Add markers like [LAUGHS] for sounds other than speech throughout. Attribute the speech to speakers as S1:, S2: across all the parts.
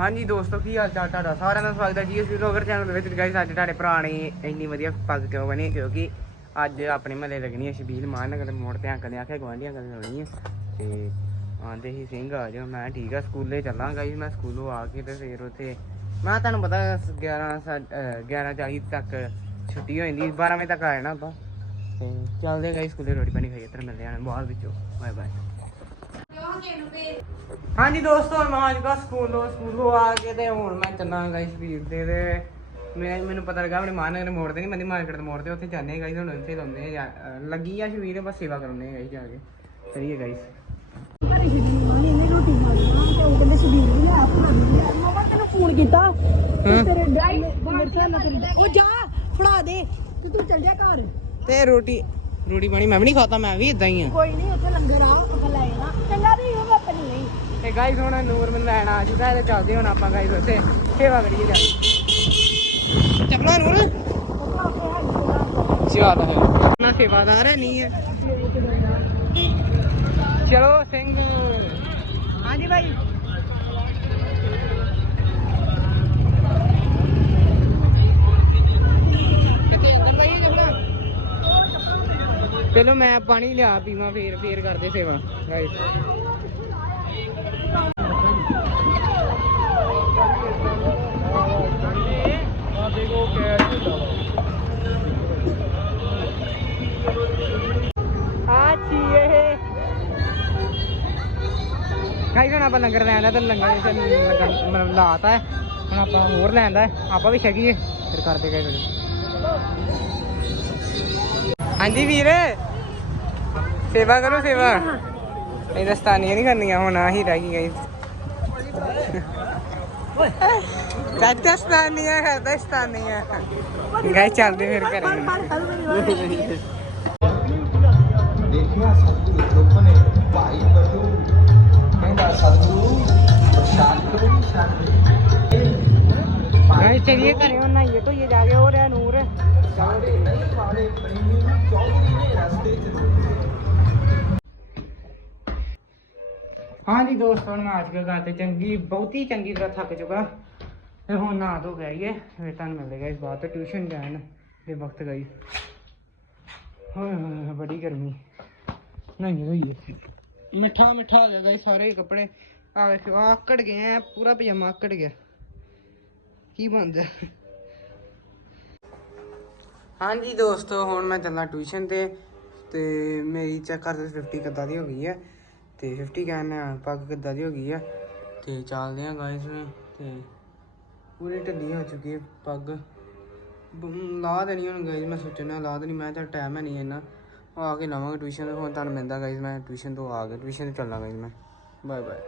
S1: ਹਾਂਜੀ ਦੋਸਤੋ, ਕੀ ਹਾਲ ਚਾਲ ਤੁਹਾਡਾ? ਸਾਰਿਆਂ ਦਾ ਸਵਾਗਤ ਹੈ ਜੀ ਇਸ ਵਲੌਗਰ ਚੈਨਲ ਦੇ ਵਿੱਚ। ਗਾਇਸ ਅੱਜ ਤੁਹਾਡੇ ਭਰਾ ਨੇ ਇੰਨੀ ਵਧੀਆ ਪੱਗ ਕਿਉਂ ਬਣੀ ਕਿਉਂਕਿ ਅੱਜ ਆਪਣੇ ਮਹੱਲੇ ਲੱਗਣੀ ਹੈ ਸ਼ਬੀਲ ਮਾਨਗਰ ਦੇ ਮੋੜ ਤੇ ਅੰਕਲ ਨੇ ਆਖਿਆ ਗਵਾਂਢੀਆਂ ਅੰਕਲ ਨੇ ਹੈ। ਤੇ ਆਂਦੇ ਹੀ ਸਿੰਘ ਆ ਜਾਓ। ਮੈਂ ਠੀਕ ਆ, ਸਕੂਲੇ ਚੱਲਾਂਗਾ ਜੀ ਮੈਂ ਸਕੂਲੋਂ ਆ ਕੇ ਤੇ ਫਿਰ ਉੱਥੇ ਮੈਂ ਤੁਹਾਨੂੰ ਪਤਾ 11 ਸਾ- ਅਹ 11:40 ਤੱਕ ਛੁੱਟੀ ਹੋ ਜਾਂਦੀ 12 ਵਜੇ ਤੱਕ ਆ ਜਾਣਾ ਆਪਾਂ। ਤੇ ਚੱਲਦੇ ਗਾਇਸ ਸਕੂਲੇ ਰੋਟੀ ਪਾਣੀ ਖਾਈਏ ਤੇ ਮਿਲਦੇ ਆਂ ਬਾਅਦ ਵਿੱਚੋਂ। ਬਾਏ ਬਾਏ ਹਾਂਜੀ ਦੋਸਤੋ ਮੈਂ ਅੱਜ ਕਾ ਸਕੂਲੋਂ ਸਕੂਲੋਂ ਆ ਕੇ ਤੇ ਹੁਣ ਮੈਂ ਚੱਲਾਂ ਗਾਇਸ ਵੀਰ ਦੇ ਤੇ ਮੈਂ ਮੈਨੂੰ ਪਤਾ ਲੱਗਾ ਆਪਣੇ ਮਾਨ ਨਗਰ ਮੋੜ ਤੇ ਨਹੀਂ ਮੰਦੀ ਮਾਰਕੀਟ ਦੇ ਮੋੜ ਤੇ ਉੱਥੇ ਜਾਂਦੇ ਗਾਇਸ ਹੁਣ ਉੱਥੇ ਲਾਉਂਦੇ ਆ ਲੱਗੀ ਆ ਸ਼ਵੀਰ ਬਸ ਸੇਵਾ ਕਰਾਉਂਦੇ ਗਾਇਸ ਜਾ ਕੇ ਚਲੀਏ ਗਾਇਸ।
S2: ਫੋਨ ਕੀਤਾ
S1: ਹਾਂ।
S2: ਤੇਰੇ ਡੈਡੀ ਉਹ ਜਾ ਫੜਾ ਦੇ ਤੇ ਤੂੰ ਚੱਲ ਜਾ ਘਰ।
S1: ਤੇ ਰੋਟੀ ਰੋਟੀ ਪਾਣੀ ਮੈਂ ਵੀ ਨਹੀਂ ਖਾਤਾ ਮੈਂ ਵੀ ਇਦਾਂ ਹੀ ਆ।
S2: ਕੋਈ ਨਹੀਂ ਉੱਥੇ ਲੰਗਰ ਆ ਆਪਾਂ ਲੈ ਜਾਣਾ ਚੰਗਾ ਨਹੀਂ ਉਹ ਆਪਣੀ ਨਹੀਂ
S1: ਤੇ ਗਾਇਸ ਹੁਣ ਨੂਰ ਮੈਨੂੰ ਲੈਣ ਆ ਹੈ ਤੇ ਚੱਲਦੇ ਹੁਣ ਆਪਾਂ ਗਾਇਸ ਉੱਥੇ। ਸੇਵਾ ਕਰੀਏ ਜਾ ਕੇ। ਚੱਪਲਾਂ ਨੂਰ?
S2: ਆਪੇ ਹੈਗੀ
S1: ਚੱਲ ਹੈ। ਨਾ ਸੇਵਾਦਾਰ ਹੈ ਨਹੀਂ ਹੈ। ਚਲੋ ਸਿੰਘ। ਹਾਂਜੀ ਭਾਈ। ਚਲੋ ਮੈਂ ਪਾਣੀ ਲਿਆ, ਪੀਵਾਂ, ਫੇਰ ਫੇਰ ਕਰਦੇ ਸੇਵਾ ਗਾਇਸ ਗਾਇਸ ਹੁਣ ਆਪਾਂ ਲੰਗਰ ਲੈਣ ਦਾ ਤੇ ਲੰਗਰ ਤੇ ਲੰਗਰ ਮਤਲਬ ਲਾਤਾ ਹੈ। ਹੁਣ ਆਪਾਂ ਹੋਰ ਲੈਣ ਦਾ ਆਪਾਂ ਵੀ ਛਕੀਏ, ਫਿਰ ਕਰਦੇ ਗਏ ਹਾਂਜੀ ਵੀਰ। ਸੇਵਾ ਕਰੋ ਸੇਵਾ। ਇਹ ਦਸਤਾਨੀਆਂ ਨਹੀਂ ਕਰਨੀਆਂ ਹੁਣ ਆਹੀ ਰਹਿ ਗਈ ਸਤਾਨੀਆਂ ਗਾਇਸ ਚੱਲਦੇ ਫਿਰ ਕਰਾਂਗੇ
S3: ਦੇਖਿਆ ਸਤਿਗੁਰੂ ਚੁੱਪ ਨੇ ਭਾਈ ਬਦੂ ਕਹਿੰਦਾ ਸਤਿਗੁਰੂ ਪ੍ਰਸ਼ਾਦ ਨਹੀਂ ਛੱਡਦੇ
S1: ਗਾਇਸ ਚਲਿਏ ਘਰੇ ਹੁਣ ਨਾਈਏ ਧੋਈਏ ਜਾ ਕੇ ਹੋ ਰਿਹਾ
S3: ਸਾਡੇ ਨਹੀਂ ਵਾਲੇ ਪ੍ਰੇਮੀ ਨੂੰ ਚੌਧਰੀ ਨੇ ਰਸਤੇ 'ਚ ਰੋਕਿਆ
S1: ਹਾਂਜੀ ਦੋਸਤੋ ਹੁਣ ਮੈਂ ਅੱਜ ਕੱਲ੍ਹ ਗੱਲ ਤੇ ਚੰਗੀ ਬਹੁਤੀ ਚੰਗੀ ਤਰ੍ਹਾਂ ਥੱਕ ਚੁੱਕਾ ਤੇ ਹੁਣ ਨਹਾ ਧੋ ਕੇ ਆਈਏ ਫਿਰ ਤੁਹਾਨੂੰ ਮਿਲੇਗਾ ਇਸ ਬਾਅਦ ਤੇ ਟਿਊਸ਼ਨ ਜਾਣ ਦੇ ਵਕਤ ਗਈ ਹੋਏ ਹੋਏ ਹੋਏ, ਬੜੀ ਗਰਮੀ ਨਹੀਂ ਹੋਈ ਮਿੱਠਾ ਮਿੱਠਾ ਹੋ ਗਿਆ ਗਾਇਸ ਸਾਰੇ ਹਾਂਜੀ ਦੋਸਤੋ, ਹੁਣ ਮੈਂ ਚੱਲਾਂ ਟਿਊਸ਼ਨ ਤੇ ਤੇ ਮੇਰੀ ਚੈੱਕ ਕਰਦੇ 50 ਕਿੱਦਾਂ ਦੀ ਹੋ ਗਈ ਹੈ। ਤੇ 50 ਕਹਿੰਦੇ ਪੱਗ ਕਿੱਦਾਂ ਦੀ ਹੋ ਗਈ ਹੈ। ਤੇ ਚੱਲਦੇ ਆ ਗਾਇਸ ਤੇ ਪੂਰੀ ਢਿੱਲੀ ਹੋ ਚੁੱਕੀ ਹੈ ਪੱਗ। ਬ- ਲਾ ਦੇਣੀ ਹੁਣ ਗਾਇਸ ਮੈਂ ਸੋਚਣਾ ਲਾ ਦੇਣੀ, ਮੈਂ ਤਾਂ ਟਾਈਮ ਹੈ ਨਹੀਂ ਇੰਨਾ। ਆ ਕੇ ਲਾਵਾਂਗਾ ਟਿਊਸ਼ਨ ਤੋਂ ਹੁਣ ਤੁਹਾਨੂੰ ਮਿਲਦਾ ਗਾਇਸ ਮੈਂ ਟਿਊਸ਼ਨ ਤੋਂ ਆ ਕੇ ਟਿਊਸ਼ਨ ਤੇ ਚੱਲਾਂ ਗਾਇਸ ਮੈਂ। ਬਾਏ ਬਾਏ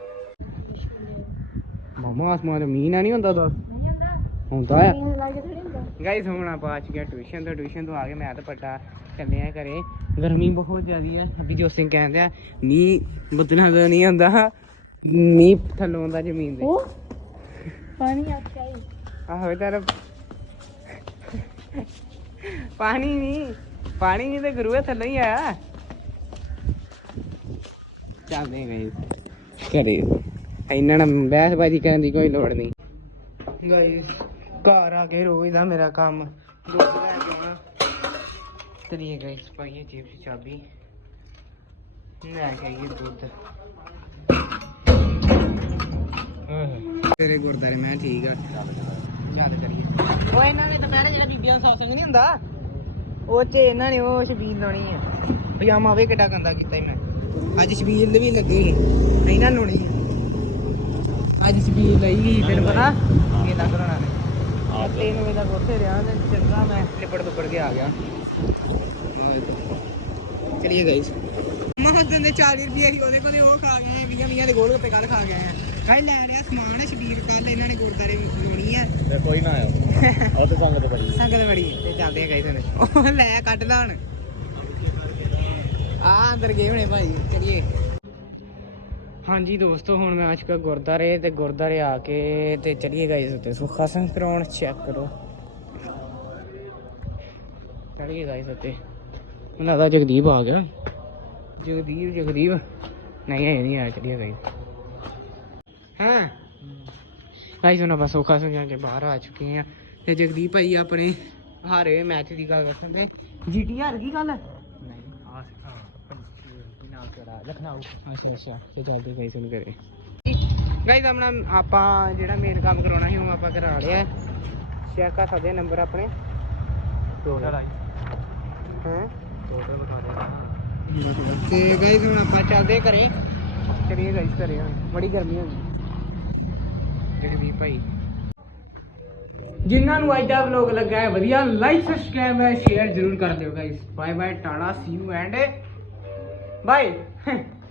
S1: ਮਾਮਾ, ਆਸਮਾਨ ਤੇ ਮੀਂਹ ਨਹੀਂ ਹੁੰਦਾ ਦੱਸ। ਹੁੰਦਾ ਆ। ਗਾਇਸ ਹੁਣ ਆਪਾਂ ਆ ਚੁੱਕੇ ਟਿਊਸ਼ਨ ਤੋਂ। ਟਿਊਸ਼ਨ ਤੋਂ ਆ ਕੇ ਮੈਂ ਤਾਂ ਪੱਟਾ ਚੱਲੇ ਆ ਘਰੇ। ਗਰਮੀ ਬਹੁਤ ਜ਼ਿਆਦੀ ਹੈ ਅਭੀ ਜੋ ਸਿੰਘ ਕਹਿੰਦੇ ਆ ਮੀਂਹ ਬਦਲਾਂ ਦਾ ਨਹੀਂ ਹੁੰਦਾ ਮੀਂਹ ਥੱਲੋਂ ਆਉਂਦਾ ਜ਼ਮੀਨ ਦੇ
S2: ਪਾਣੀ ਆਖਿਆ ਹੀ
S1: ਆਹੋ ਤੇਰਾ ਪਾਣੀ ਨਹੀਂ। ਪਾਣੀ ਨਹੀਂ ਤੇ ਗੁਰੂ ਥੱਲੋਂ ਹੀ ਆਇਆ ਚੱਲਦੇ ਗਏ ਘਰੇ। ਇਹਨਾਂ ਨਾਲ ਬਹਿਸਬਾਜ਼ੀ ਕਰਨ ਦੀ ਕੋਈ ਲੋੜ ਨਹੀਂ। ਗਾਇਸ ਘਰ ਆ ਕੇ ਰੋਜ਼ ਦਾ ਮੇਰਾ ਕੰਮ। ਦੁੱਧ ਲੈ ਕੇ ਆਉਣਾ। ਚਲੀਏ ਗਾਇਸ ਪਾਈਏ ਜੇਬ 'ਚ ਚਾਬੀ। ਲੈ ਕੇ ਆਈਏ ਦੁੱਧ। ਤੇਰੇ ਗੁਰਦਾਰੇ ਮੈਂ ਠੀਕ ਆ। ਚੱਲ ਕਰੀਏ। ਉਹ ਇਹਨਾਂ ਨੇ ਦੁਪਹਿਰੇ ਜਿਹੜਾ ਬੀਬੀਆਂ ਦਾ ਸਤਸੰਗ ਨਹੀਂ ਹੁੰਦਾ। ਉਹ ਚ ਇਹਨਾਂ ਨੇ ਉਹ ਛਬੀਲ ਲਾਉਣੀ ਆ। ਪਜਾਮਾ ਵੇ ਕਿੱਡਾ ਗੰਦਾ ਕੀਤਾ ਸੀ ਮੈਂ ਅੱਜ ਛਬੀਲ ਵੀ ਲੱਗੀ ਇਹਨਾਂ ਨੂੰ ਲਾਉਣੀ। ਆ ਅੱਜ ਛਬੀਲ ਲਈ ਤੈਨੂੰ ਪਤਾ। ਇਹ ਲੱਗ ਰਣਾ ਨੇ ਆ ਤਿੰਨ ਵਜੇ ਤੱਕ ਉੱਥੇ ਰਿਹਾ ਤੇ ਚੰਗਾ ਮੈਂ ਲਿਪੜ ਦੁਪੜ ਕੇ ਆ ਗਿਆ। ਚਲਿਏ ਗਾਇਸ ਮਹੱਦਨ ਦੇ 40 ਰੁਪਏ ਸੀ ਉਹਦੇ ਕੋਲੇ ਉਹ ਖਾ ਗਏ 20 20 ਦੇ ਗੋਲ ਗੱਪੇ ਕੱਲ ਖਾ ਗਏ ਆ। ਕੱਲ ਲੈ ਰਿਹਾ ਸਮਾਨ ਹੈ ਸ਼ਬੀਰ ਕੱਲ ਇਹਨਾਂ ਨੇ ਗੁਰਦਾਰੇ ਲਾਉਣੀ ਆ
S3: ਤੇ ਕੋਈ ਨਾ ਆਇਓ। ਉਹ ਤੇ ਸੰਗਤ ਬੜੀ
S1: ਸੰਗਤ ਬੜੀ ਹੈ। ਤੇ ਚੱਲਦੇ ਆ ਗਾਇਸ ਹੁਣ। ਉਹ ਲੈ ਕੱਢ ਲਾ ਹੁਣ। ਆ ਅੰਦਰ ਗਏ ਹੋਣੇ ਭਾਈ। ਚਲਿਏ। ਹਾਂਜੀ ਦੋਸਤੋ, ਹੁਣ ਮੈਂ ਆ ਚੁੱਕਾ ਗੁਰਦਾਰੇ ਤੇ ਗੁਰਦਾਰੇ ਆ ਕੇ ਤੇ ਚਲਿਏ ਗਾਇਸ ਉੱਤੇ। ਸੁੱਖਾ ਸਿੰਘ ਕਰਾਉਣ ਚੈੱਕ ਕਰੋ। ਚਲਿਏ ਗਾਇਸ ਉੱਤੇ। ਮੈਨੂੰ ਲੱਗਦਾ ਜਗਦੀਪ ਆ ਗਿਆ। ਜਗਦੀਪ ਜਗਦੀਪ। ਨਹੀਂ, ਇਹ ਨਹੀਂ ਆਇਆ ਚਲਿਏ ਗਾਇਸ ਹਾਂ? ਗਾਈਸ ਹੁਣ ਆਪਾਂ ਸੋਖਾ ਜਾ ਕੇ ਬਾਹਰ ਆ ਚੁੱਕੇ ਆ ਤੇ ਜਗਦੀਪ ਭਾਈ ਆਪਣੇ ਹਾਰੇ ਮੈਚ ਦੀ ਗੱਲ ਕਰਦੇ ਜੀਟੀ ਹਾਰ ਗਈ ਗੱਲ?
S3: ਲਖਨਊ
S1: ਅੱਛਾ ਅੱਛਾ ਤੇ ਚੱਲਦੇ ਗਾਈਸ ਹੁਣ ਕਰੇ ਗਾਈਸ ਆਪਣਾ ਆਪਾਂ ਜਿਹੜਾ ਮੇਨ ਕੰਮ ਕਰਾਉਣਾ ਸੀ ਉਹ ਆਪਾਂ ਕਰਾ ਲਿਆ ਚੈੱਕ ਕਰ ਸਕਦੇ ਨੰਬਰ ਆਪਣੇ।
S3: ਟੋਟਲ ਆਈ
S1: ਹੈ?
S3: ਟੋਟਲ ਬਤਾ ਰਿਹਾ
S1: ਤੇ ਗਾਈਸ ਹੁਣ ਆਪਾਂ ਚੱਲਦੇ ਘਰੇ। ਚਲੀਏ ਗਾਈਸ ਘਰੇ ਹੁਣ। ਬੜੀ ਗਰਮੀ ਹੋ ਗਈ ਜਗਦੀਪ ਭਾਈ ਜਿਨ੍ਹਾਂ ਨੂੰ ਅੱਜ ਦਾ ਵਲੌਗ ਲੱਗਾ ਹੈ ਵਧੀਆ ਲਾਈਕ ਸਬਸਕ੍ਰਾਈਬ ਹੈ ਸ਼ੇਅਰ ਜ਼ਰੂਰ ਕਰ ਦਿਓ guys bye bye tata see you and bye [LAUGHS]